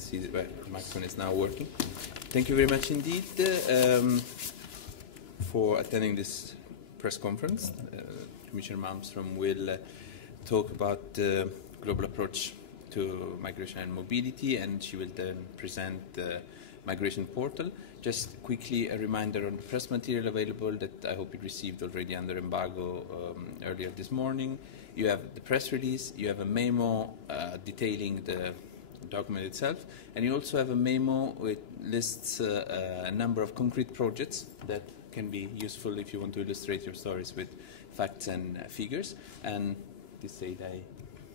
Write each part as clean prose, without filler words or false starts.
see that the microphone is now working. Thank you very much indeed for attending this press conference. Commissioner Malmström will talk about the global approach to migration and mobility, and she will then present the migration portal. Just quickly a reminder on the press material available that I hope you received already under embargo earlier this morning. You have the press release, you have a memo detailing the document itself, and you also have a memo which lists a number of concrete projects that can be useful if you want to illustrate your stories with facts and figures. And this said, I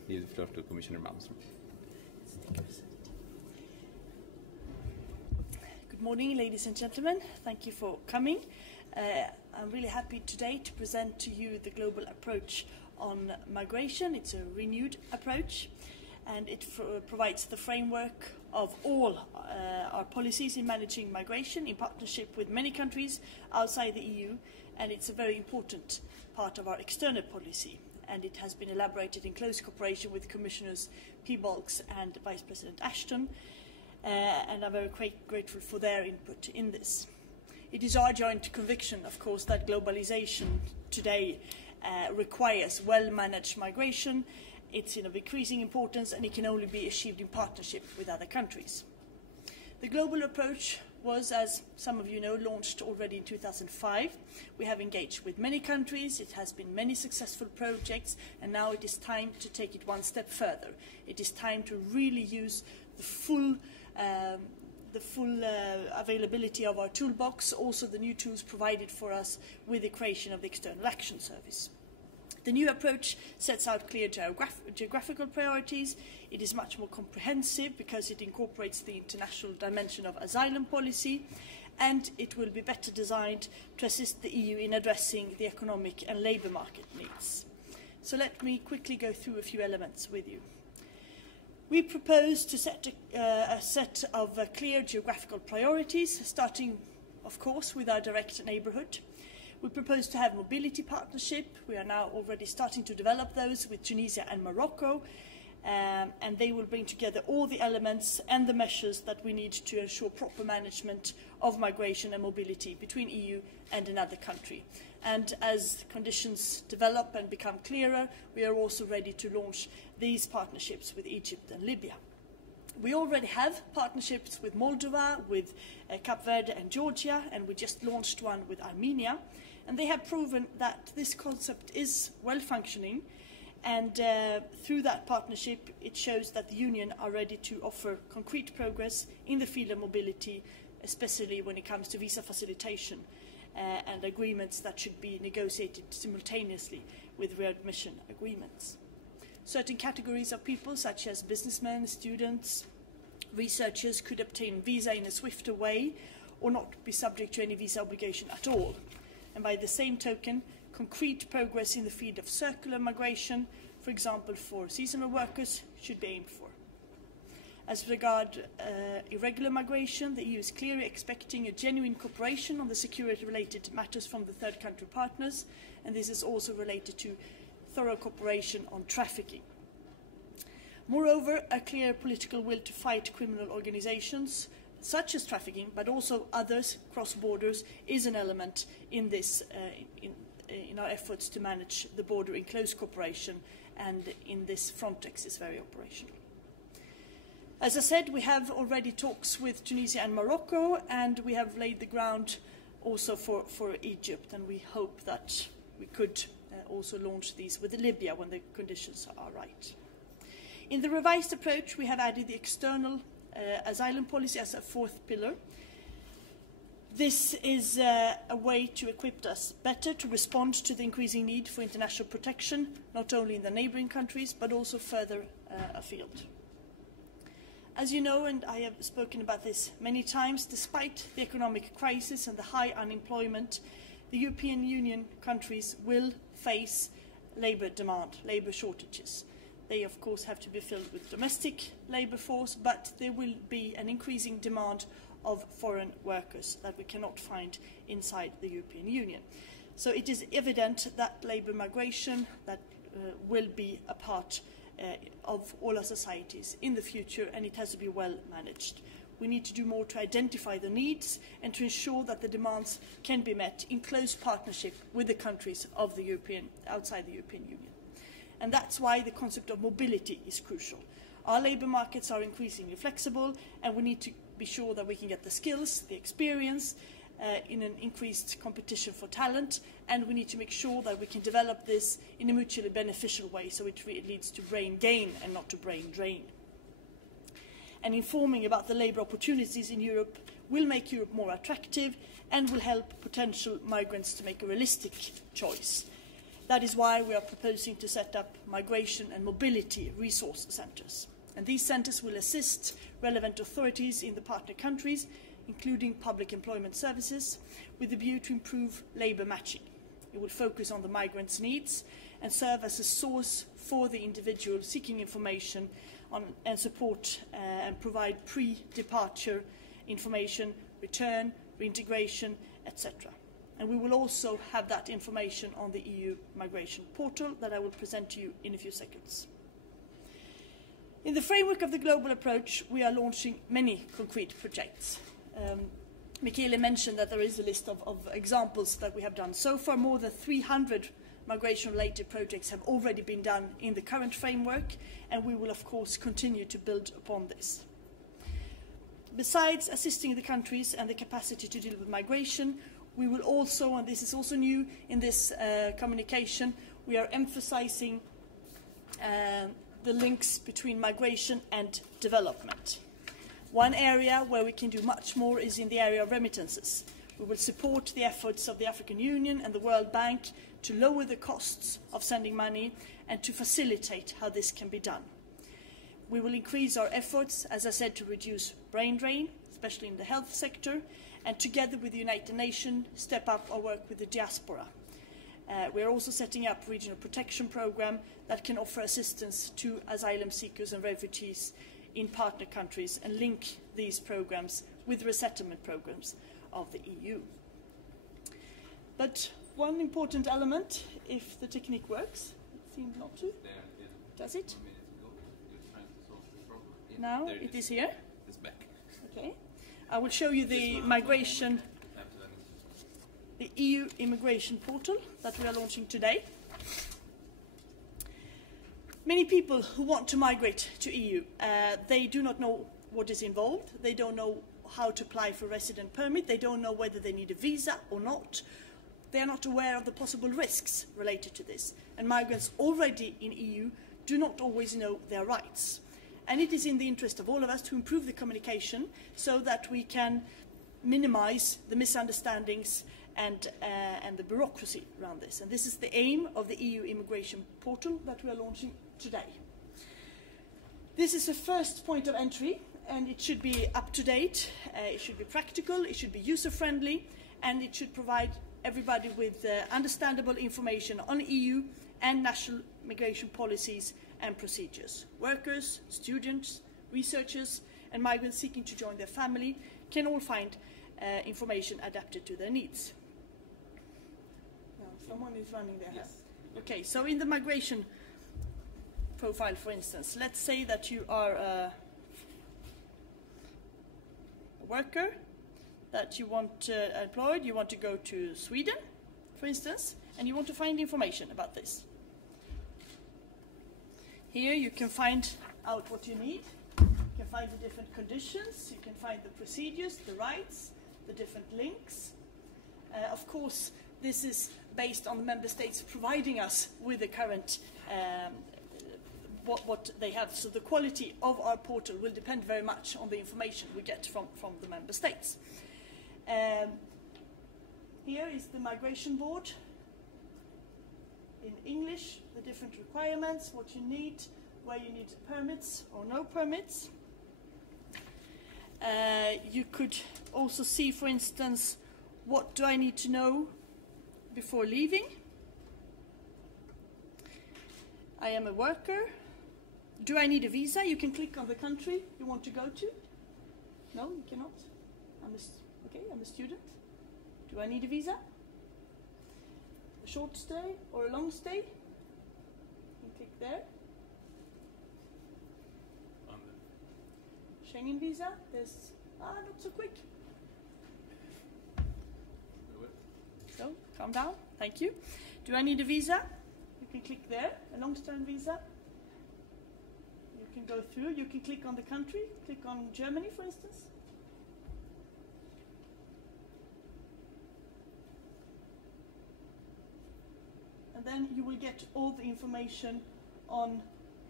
leave the floor to Commissioner Malmström. Good morning, ladies and gentlemen. Thank you for coming. I'm really happy today to present to you the global approach on migration. It's a renewed approach, and it provides the framework of all our policies in managing migration in partnership with many countries outside the EU, and it's a very important part of our external policy, and it has been elaborated in close cooperation with Commissioners Piebalgs and Vice President Ashton, and I'm very grateful for their input in this. It is our joint conviction, of course, that globalization today requires well-managed migration. It's of increasing importance, and it can only be achieved in partnership with other countries. The global approach was, as some of you know, launched already in 2005. We have engaged with many countries, it has been many successful projects, and now it is time to take it one step further. It is time to really use the full availability of our toolbox, also the new tools provided for us with the creation of the External Action Service. The new approach sets out clear geographical priorities. It is much more comprehensive because it incorporates the international dimension of asylum policy, and it will be better designed to assist the EU in addressing the economic and labour market needs. So let me quickly go through a few elements with you. We propose to set a set of clear geographical priorities, starting, of course, with our direct neighbourhood. We propose to have mobility partnership. We are now already starting to develop those with Tunisia and Morocco, and they will bring together all the elements and the measures that we need to ensure proper management of migration and mobility between EU and another country. And as conditions develop and become clearer, we are also ready to launch these partnerships with Egypt and Libya. We already have partnerships with Moldova, with Cape Verde and Georgia, and we just launched one with Armenia. And they have proven that this concept is well functioning, and through that partnership it shows that the Union are ready to offer concrete progress in the field of mobility, especially when it comes to visa facilitation and agreements that should be negotiated simultaneously with readmission agreements. Certain categories of people, such as businessmen, students, researchers, could obtain visa in a swifter way or not be subject to any visa obligation at all. And by the same token, concrete progress in the field of circular migration, for example for seasonal workers, should be aimed for. As regards irregular migration, the EU is clearly expecting a genuine cooperation on the security-related matters from the third country partners, and this is also related to thorough cooperation on trafficking. Moreover, a clear political will to fight criminal organisations such as trafficking, but also others cross borders, is an element in this in our efforts to manage the border in close cooperation, and in this Frontex is very operational. As I said, we have already talks with Tunisia and Morocco, and we have laid the ground also for Egypt, and we hope that we could also launch these with Libya when the conditions are right. In the revised approach, we have added the external asylum policy as a fourth pillar. This is a way to equip us better to respond to the increasing need for international protection, not only in the neighbouring countries, but also further afield. As you know, and I have spoken about this many times, despite the economic crisis and the high unemployment, the European Union countries will face labour demand, labour shortages. They, of course, have to be filled with domestic labour force, but there will be an increasing demand of foreign workers that we cannot find inside the European Union. So it is evident that labour migration will be a part of all our societies in the future, and it has to be well managed. We need to do more to identify the needs and to ensure that the demands can be met in close partnership with the countries of the outside the European Union. And that's why the concept of mobility is crucial. Our labour markets are increasingly flexible, and we need to be sure that we can get the skills, the experience, in an increased competition for talent, and we need to make sure that we can develop this in a mutually beneficial way, so it leads to brain gain and not to brain drain. And informing about the labour opportunities in Europe will make Europe more attractive and will help potential migrants to make a realistic choice. That is why we are proposing to set up migration and mobility resource centres. And these centres will assist relevant authorities in the partner countries, including public employment services, with the view to improve labour matching. It will focus on the migrants' needs and serve as a source for the individual seeking information and support and provide pre-departure information, return, reintegration, etc. And we will also have that information on the EU migration portal that I will present to you in a few seconds. In the framework of the global approach, we are launching many concrete projects. Michele mentioned that there is a list of examples that we have done. So far, more than 300 migration-related projects have already been done in the current framework, and we will, of course, continue to build upon this. Besides assisting the countries and the capacity to deal with migration, we will also, and this is also new in this communication, we are emphasizing the links between migration and development. One area where we can do much more is in the area of remittances. We will support the efforts of the African Union and the World Bank to lower the costs of sending money and to facilitate how this can be done. We will increase our efforts, as I said, to reduce brain drain, especially in the health sector, and together with the United Nations, step up our work with the diaspora. We are also setting up a regional protection programme that can offer assistance to asylum seekers and refugees in partner countries and link these programmes with resettlement programmes of the EU. But one important element, if the technique works, it seems not to. Does it? Now it is here. It's back. Okay. I will show you the migration, the EU immigration portal that we are launching today. Many people who want to migrate to EU, they do not know what is involved. They don't know how to apply for a resident permit. They don't know whether they need a visa or not. They are not aware of the possible risks related to this. And migrants already in EU do not always know their rights. And it is in the interest of all of us to improve the communication so that we can minimize the misunderstandings and the bureaucracy around this. And this is the aim of the EU immigration portal that we are launching today. This is the first point of entry, and it should be up to date, it should be practical, it should be user friendly, and it should provide everybody with understandable information on EU and national migration policies and procedures. Workers, students, researchers, and migrants seeking to join their family can all find information adapted to their needs. Now, someone is running their hand. Okay, so in the migration profile, for instance, let's say that you are a worker, that you want employed, you want to go to Sweden, for instance, and you want to find information about this. Here you can find out what you need. You can find the different conditions, you can find the procedures, the rights, the different links. Of course, this is based on the member states providing us with the current what they have. So the quality of our portal will depend very much on the information we get from the member states. Here is the migration board. In English, the different requirements, what you need, where you need permits or no permits. You could also see, for instance, what do I need to know before leaving? I am a worker. Do I need a visa? You can click on the country you want to go to. No, you cannot. I'm a student. Do I need a visa? A short stay or a long stay? You can click there. Schengen Visa. There's not so quick. So calm down. Thank you. Do I need a visa? You can click there. A long-term visa. You can go through. You can click on the country. Click on Germany, for instance. And then you will get all the information on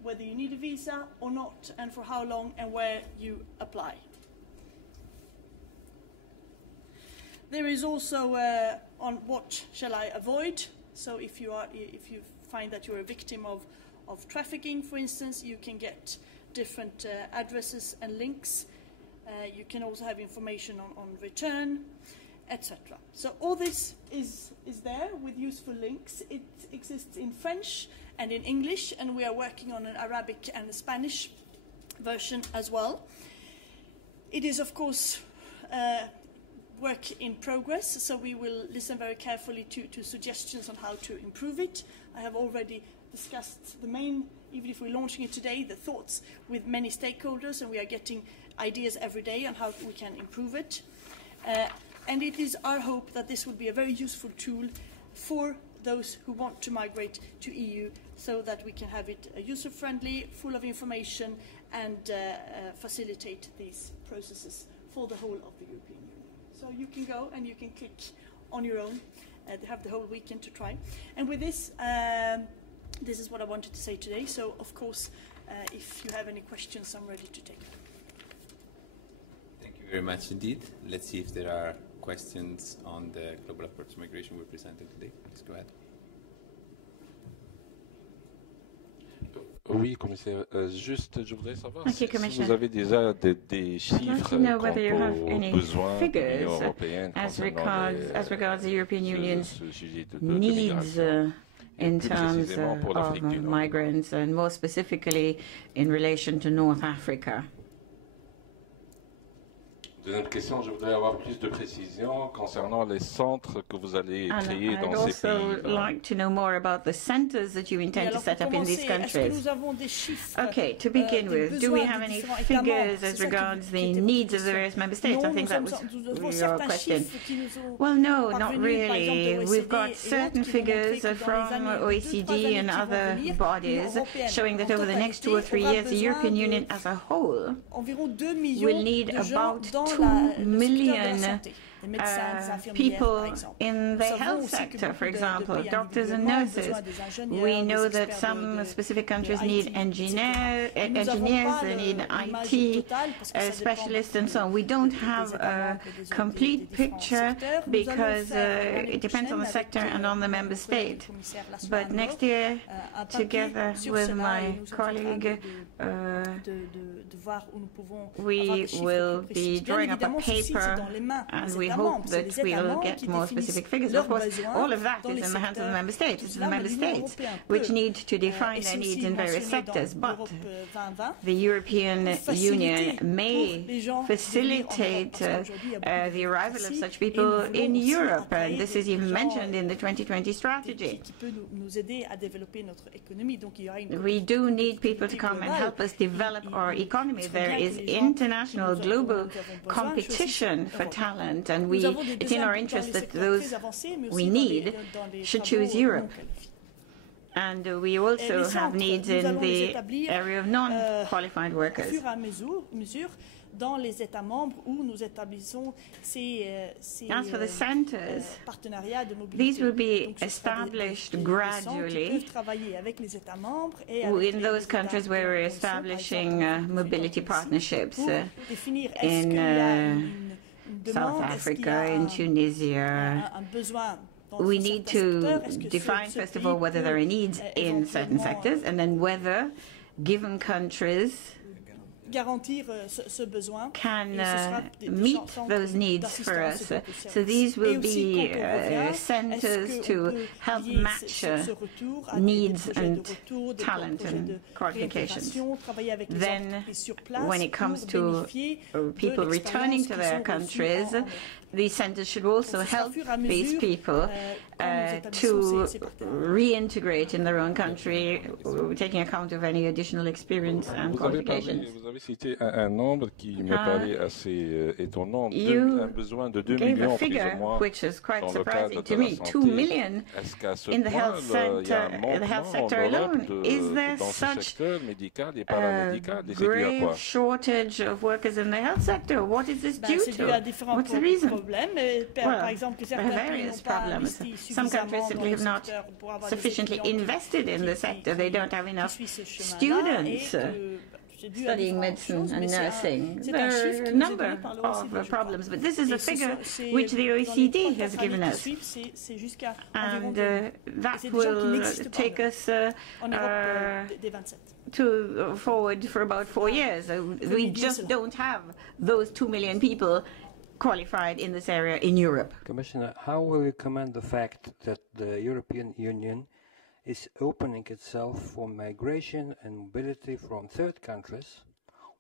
whether you need a visa or not, and for how long, and where you apply. There is also on what shall I avoid. So if you find that you're a victim of trafficking, for instance, you can get different addresses and links. You can also have information on return, etc. So all this is there with useful links. It exists in French and in English, and we are working on an Arabic and a Spanish version as well. It is, of course, work in progress, so we will listen very carefully to suggestions on how to improve it. I have already discussed the main, even if we're launching it today, the thoughts with many stakeholders, and we are getting ideas every day on how we can improve it. And it is our hope that this will be a very useful tool for those who want to migrate to EU, so that we can have it user-friendly, full of information, and facilitate these processes for the whole of the European Union. So you can go and you can click on your own. They have the whole weekend to try. And with this, this is what I wanted to say today. So, of course, if you have any questions, I'm ready to take them. Thank you very much indeed. Let's see if there are questions on the global approach to migration we presented today. Please go ahead. Oui, commissaire. Juste, je voudrais savoir Thank you, si vous avez déjà des chiffres quant aux besoins de l'Union européenne as concernant regards the European Union's ce sujet de needs migration. in terms of migrants, and more specifically in relation to North Africa. Deuxième question, je voudrais avoir plus de précisions concernant les centres que vous allez créer dans ces pays. I'd also like to know more about the centers that you intend to set up in these countries. Okay, to begin with, do we have any figures as regards the needs of the various member states? I think that was your question. Well, no, not really. We've got certain figures from OECD and other bodies showing that over the next 2 or 3 years, the European Union as a whole will need about 2 million people in the health sector, for example, doctors and nurses. We know that some specific countries need engineers, they need IT specialists and so on. We don't have a complete picture because it depends on the sector and on the member state. But next year, together with my colleague, we will be drawing up a paper, and we hope that we'll get more specific figures. Of course, all of that is in the hands of the member states. It's the member states which need to define their needs in various sectors. But the European Union may facilitate the arrival of such people in Europe, and this is even mentioned in the 2020 strategy. We do need people to come and help us develop our economy. There is international, global competition for talent, and it's in our interest that those we need should choose Europe. And we also have needs in the area of non-qualified workers. Dans les États membres où nous établissons As for the centers, these will be established gradually in those countries where we're establishing mobility partnerships in South Africa, in Tunisia. We need to define, first of all, whether there are needs in certain sectors, and then whether given countries can meet those needs for us. So these will be centers to help match needs and talent and qualifications. Then, when it comes to people returning to their countries, these centers should also help these people to reintegrate in their own country, taking account of any additional experience and qualifications. Vous avez cité un nombre qui me paraît assez étonnant. Un besoin de 2 millions plus ou moins which is quite dans le surprising cadre to de la me. santé. 2 million Est-ce qu'à ce in the point, health sector alone? Is there dans ce such secteur médical et paramédical, et c'est dû à grave quoi? shortage of workers in the health sector? What is this due to? What's the reason? Well, there are various problems. Some countries simply have not sufficiently invested in the sector. They don't have enough students studying medicine and nursing. There are a number of problems, but this is a figure which the OECD has given us. And that will take us forward for about 4 years. We just don't have those 2 million people qualified in this area in Europe. Commissioner, how will you comment the fact that the European Union is opening itself for migration and mobility from third countries,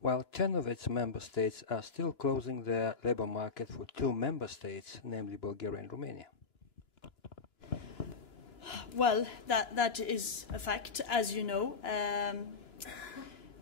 while 10 of its member states are still closing their labor market for 2 member states, namely Bulgaria and Romania? Well, that is a fact, as you know.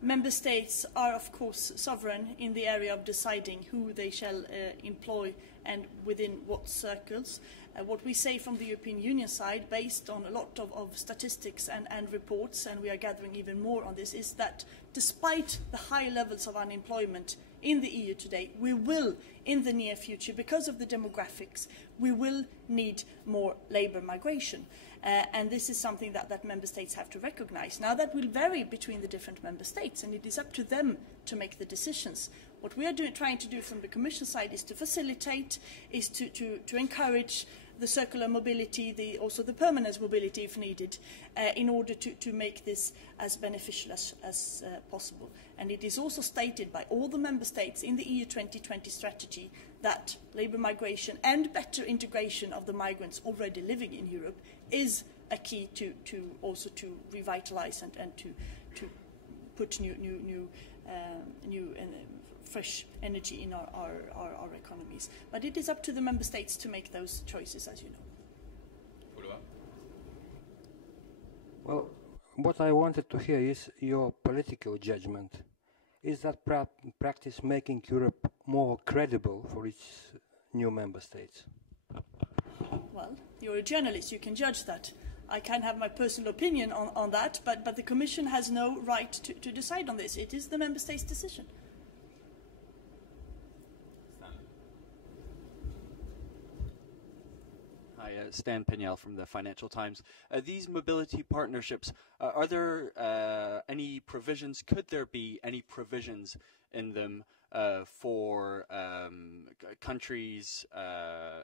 Member states are, of course, sovereign in the area of deciding who they shall employ and within what circles. What we say from the European Union side, based on a lot of statistics and reports, and we are gathering even more on this, is that despite the high levels of unemployment in the EU today, we will, in the near future, because of the demographics, we will need more labour migration. And this is something that member states have to recognise. Now, that will vary between the different member states, and it is up to them to make the decisions. What we are trying to do from the Commission side is to facilitate, is to encourage the circular mobility, also the permanent mobility if needed, in order to make this as beneficial as possible. And it is also stated by all the member states in the EU 2020 strategy that labour migration and better integration of the migrants already living in Europe is a key to revitalise and to put new fresh energy in our economies. But it is up to the member states to make those choices, as you know. Well, what I wanted to hear is your political judgment. Is that practice making Europe more credible for its new member states? Well, you're a journalist, you can judge that. I can have my personal opinion on that, but the Commission has no right to decide on this. It is the member states' decision. Hi, Stan Pignell from the Financial Times. These mobility partnerships, are there any provisions, could there be any provisions in them for countries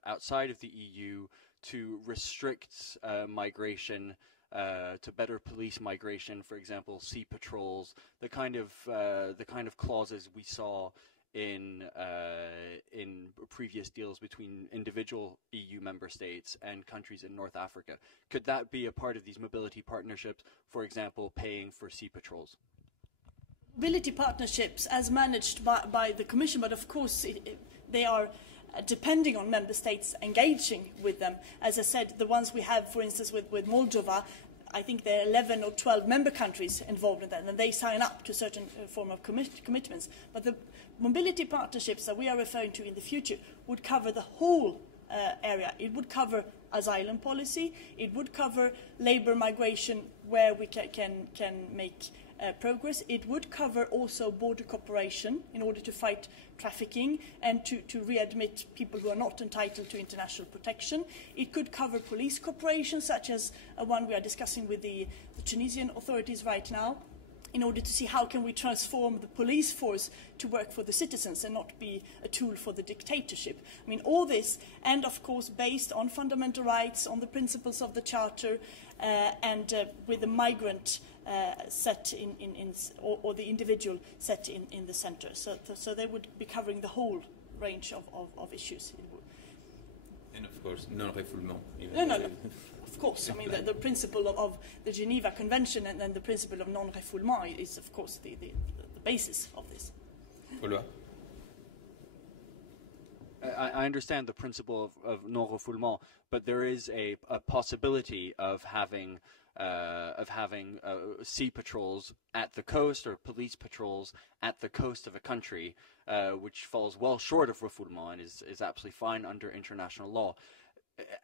outside of the EU to restrict migration, to better police migration, for example, sea patrols, the kind of clauses we saw in previous deals between individual EU member states and countries in North Africa? Could that be a part of these mobility partnerships, for example, paying for sea patrols? Mobility partnerships, as managed by the Commission, but of course they are depending on member states engaging with them. As I said, the ones we have, for instance, with Moldova, I think there are 11 or 12 member countries involved in that, and they sign up to a certain form of commitments. But the mobility partnerships that we are referring to in the future would cover the whole area. It would cover asylum policy. It would cover labour migration where we can make progress. It would cover also border cooperation in order to fight trafficking and to readmit people who are not entitled to international protection. It could cover police cooperation, such as one we are discussing with the Tunisian authorities right now, in order to see how can we transform the police force to work for the citizens and not be a tool for the dictatorship. I mean, all this, and of course based on fundamental rights, on the principles of the Charter, and with the migrant set or the individual set in the centre. So they would be covering the whole range of issues. And of course, non-refoulement. No. Of course, I mean the principle of the Geneva Convention and then the principle of non-refoulement is, of course, the basis of this. I understand the principle of non-refoulement, but there is a possibility of having sea patrols at the coast or police patrols at the coast of a country, which falls well short of refoulement and is absolutely fine under international law.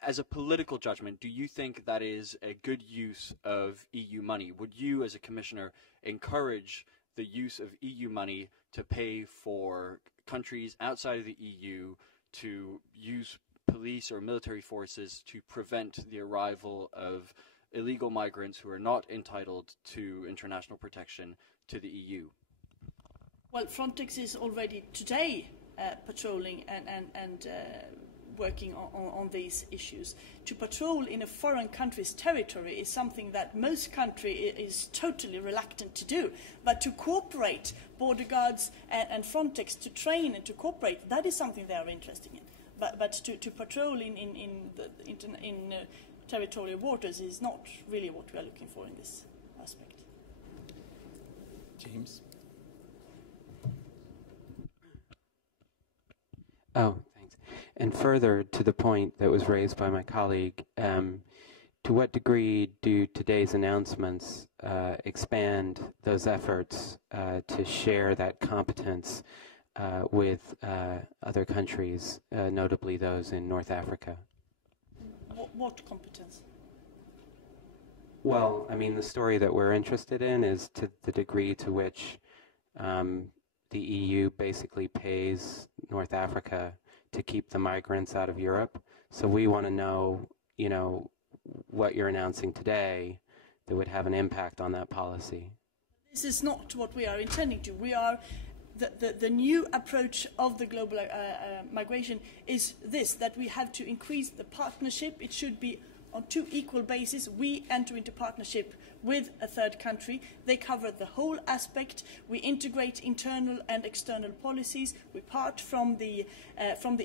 As a political judgment, do you think that is a good use of EU money? Would you, as a commissioner, encourage the use of EU money to pay for countries outside of the EU to use police or military forces to prevent the arrival of illegal migrants who are not entitled to international protection to the EU? Well, Frontex is already today patrolling and working on these issues. To patrol in a foreign country's territory is something that most countries is totally reluctant to do. But to cooperate, border guards and Frontex to train and to cooperate, that is something they are interested in. But to patrol in territorial waters is not really what we are looking for in this aspect. James? Oh, thanks. And further to the point that was raised by my colleague, to what degree do today's announcements expand those efforts to share that competence with other countries, notably those in North Africa? What competence? Well, I mean, the story that we're interested in is to the degree to which the EU basically pays North Africa to keep the migrants out of Europe. So we want to know, you know, what you're announcing today that would have an impact on that policy. This is not what we are intending to. We are the new approach of the global migration is this, that we have to increase the partnership. It should be on two equal bases. We enter into partnership with a third country. They cover the whole aspect. We integrate internal and external policies. We part from the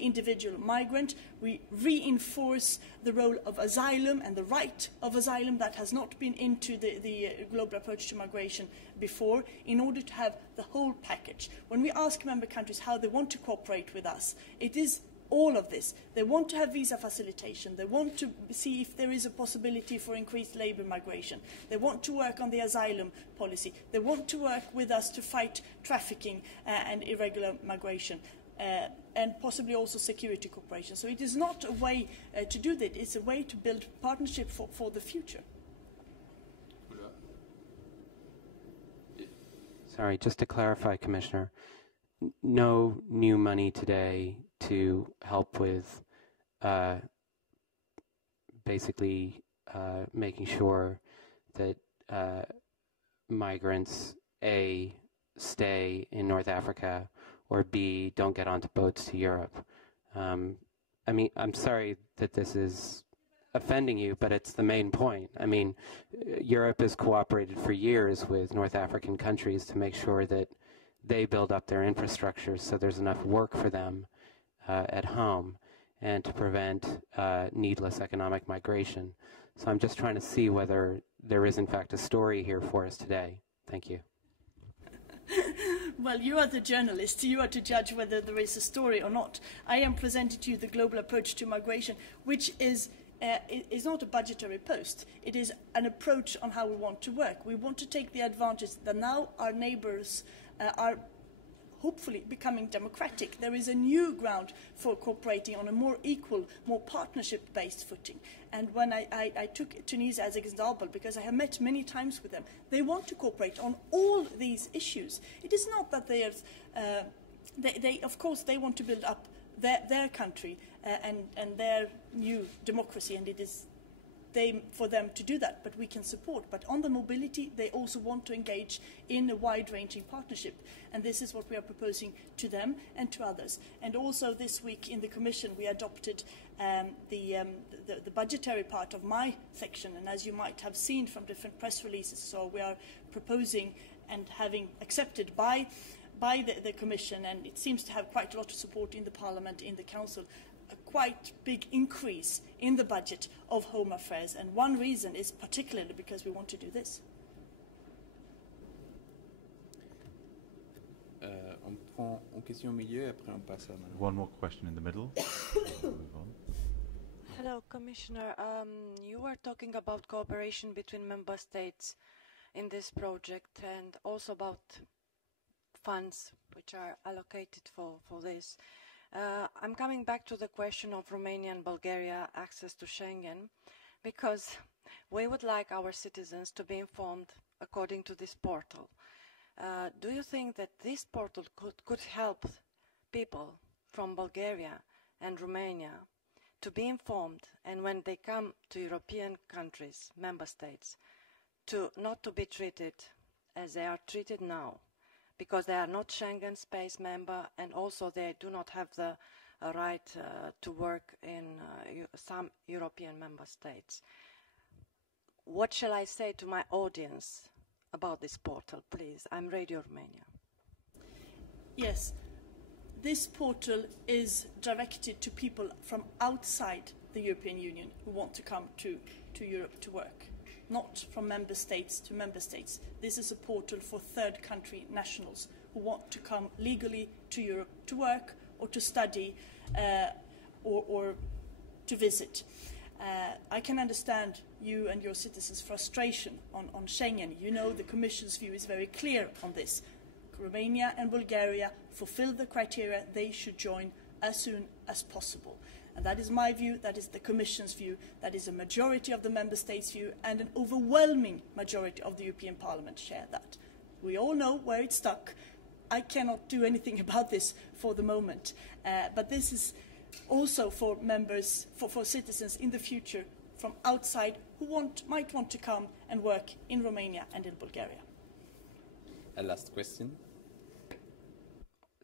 individual migrant. We reinforce the role of asylum and the right of asylum that has not been into the global approach to migration before, in order to have the whole package. When we ask member countries how they want to cooperate with us, it is all of this. They want to have visa facilitation. They want to see if there is a possibility for increased labour migration. They want to work on the asylum policy. They want to work with us to fight trafficking and irregular migration, and possibly also security cooperation. So it is not a way to do that. It's a way to build partnership for the future. Sorry, just to clarify, Commissioner, no new money today to help with basically making sure that migrants, A, stay in North Africa, or B, don't get onto boats to Europe. I mean, I'm sorry that this is offending you, but it's the main point. I mean, Europe has cooperated for years with North African countries to make sure that they build up their infrastructure so there's enough work for them at home and to prevent needless economic migration. So I'm just trying to see whether there is in fact a story here for us today. Thank you. Well, you are the journalist. You are to judge whether there is a story or not. I am presenting to you the global approach to migration, which is not a budgetary post. It is an approach on how we want to work. We want to take the advantage that now our neighbours are hopefully becoming democratic. There is a new ground for cooperating on a more equal, more partnership-based footing. And when I took Tunisia as an example, because I have met many times with them, they want to cooperate on all these issues. It is not that they of course, they want to build up their country and their new democracy, and it is for them to do that, but we can support. But on the mobility, they also want to engage in a wide-ranging partnership, and this is what we are proposing to them and to others. And also this week in the Commission, we adopted the budgetary part of my section, and as you might have seen from different press releases, so we are proposing and having accepted by the Commission, and it seems to have quite a lot of support in the Parliament, in the Council, a quite big increase in the budget of Home Affairs, and one reason is particularly because we want to do this. prend une question au milieu et après on passe à Manon. One more question in the middle. Hello, Commissioner. You were talking about cooperation between member states in this project and also about funds which are allocated for this. I'm coming back to the question of Romania and Bulgaria access to Schengen because we would like our citizens to be informed according to this portal. Do you think that this portal could help people from Bulgaria and Romania to be informed, and when they come to European countries, member states, not to be treated as they are treated now, because they are not Schengen space member, and also they do not have the right to work in some European member states? What shall I say to my audience about this portal, please? I'm Radio Romania. Yes, this portal is directed to people from outside the European Union who want to come to Europe to work, not from member states to member states. This is a portal for third country nationals who want to come legally to Europe to work or to study or to visit. I can understand you and your citizens' frustration on Schengen. You know the Commission's view is very clear on this. Romania and Bulgaria fulfill the criteria. They should join as soon as possible. And that is my view, that is the Commission's view, that is a majority of the Member States' view, and an overwhelming majority of the European Parliament share that. We all know where it's stuck. I cannot do anything about this for the moment. But this is also for members, for citizens in the future from outside who might want to come and work in Romania and in Bulgaria. A last question.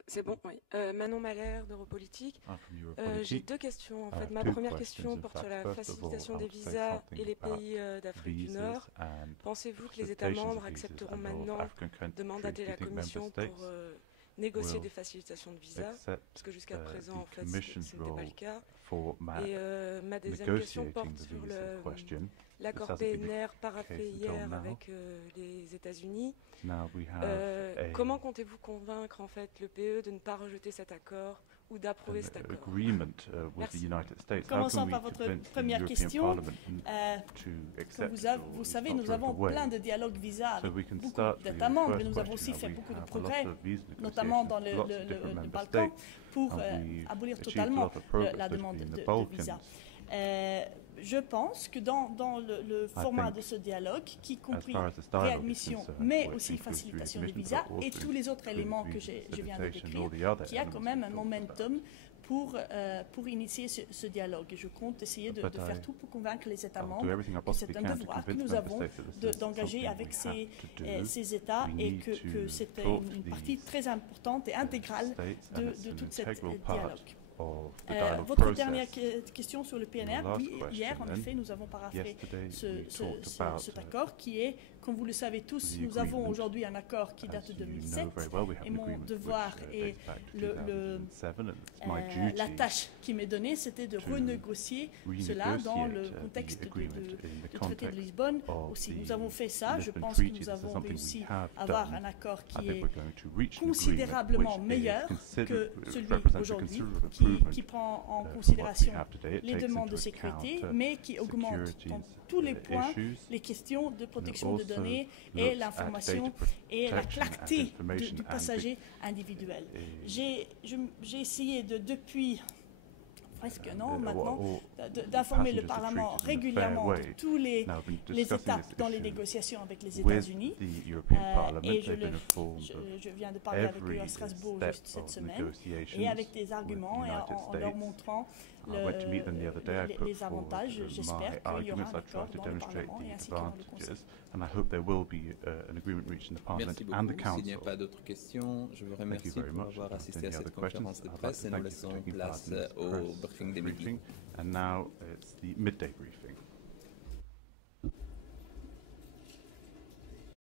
C'est bon, oui. Manon Malher d'Europolitique. J'ai deux questions. En fait, ma première question porte sur la facilitation des visas et les pays d'Afrique du Nord. Pensez-vous que les États membres accepteront maintenant de mandater la Commission pour négocier des facilitations de visas? Parce que jusqu'à présent, en fait, ce n'était pas le cas. Et ma deuxième question porte sur l'accord PNR paraphé hier avec les États-Unis. Comment comptez-vous convaincre en fait le PE de ne pas rejeter cet accord ou d'approuver cet accord? Commençons par votre première question. Vous savez, nous avons plein de dialogues visa avec beaucoup d'États membres, mais nous avons aussi fait beaucoup de progrès, notamment dans le Balkan, pour abolir totalement la demande de visa. Je pense que dans le format de ce dialogue, qui compris réadmission, mais aussi facilitation des visas et tous les autres éléments que je viens de décrire, qu'il y a quand même un momentum pour initier ce dialogue. Et je compte essayer de faire tout pour convaincre les États membres que c'est un devoir que nous avons d'engager avec ces États et que c'est une partie très importante et intégrale de tout ce dialogue. Votre dernière question sur le PNR, oui, hier en effet nous avons paraphé cet accord qui est, comme vous le savez tous, nous avons aujourd'hui un accord qui date de 2007 et mon devoir et la tâche qui m'est donnée, c'était de renégocier cela dans le contexte du traité de Lisbonne aussi. Nous avons fait ça, je pense que nous avons réussi à avoir un accord qui est considérablement meilleur que celui aujourd'hui, qui prend en considération les demandes de sécurité, mais qui augmente dans tous les points les questions de protection de données et l'information et la clarté du passager individuel. J'ai essayé depuis presque un an maintenant d'informer le Parlement régulièrement de tous les étapes dans les négociations avec les États-Unis et je viens de parler avec eux à Strasbourg juste cette semaine et avec des arguments et en leur montrant les avantages. J'espère qu'il y aura un accord dans le Parlement et ainsi que dans le Conseil. Merci beaucoup. S'il n'y a pas d'autres questions, je vous remercie pour avoir assisté à cette conférence de presse et nous laissons place au briefing des midday. And now it's the midday briefing.